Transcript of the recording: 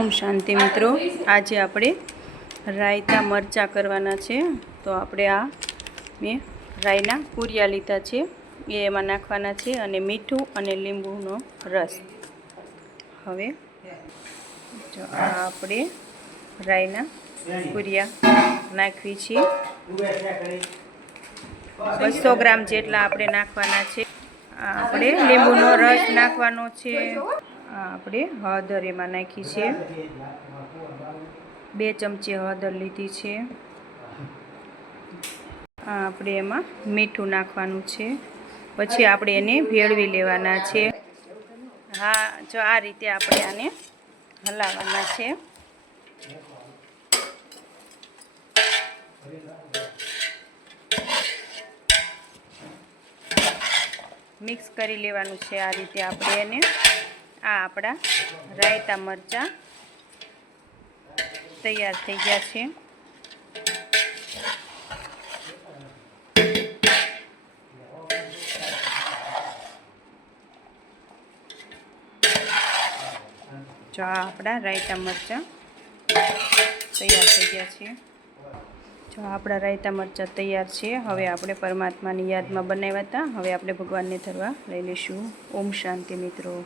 ओम शांति मित्रों, आज आपणे रायता मरचा करवाना छे। तो आपणे आ मैं रायना पूरिया लीधा छे, ए एमां नाखवाना छे अने मीठुं अने લીંબુનો रस। हवे जो आपणे रायना पूरिया नाखवी छे। 200 ग्राम जेटला आपणे नाखवाना छे। आपणे લીંબુનો रस नाखवानो छे। આપણે હળદર એમાં નાખી છે, 2 ચમચી હળદર લીધી છે। આપણે એમાં મીઠું નાખવાનું છે, પછી આપણે એને ભેળવી લેવાના છે। હા, જો આ રીતે આપણે આને હલાવવાના છે। મિક્સ કરી લેવાનું છે આ રીતે આપણે એને। आ आपड़ा रायता मरचा तैयार थई गया छे। जो आपड़ा रायता मरचा तैयार थई गया छे। जो आपड़ा रायता मरचा तैयार छे। हवे आपणे परमात्मानी यादमां बनाव्या हता। हवे आपणे भगवानने धरवा लई लेशुं। ओम शांति मित्रों।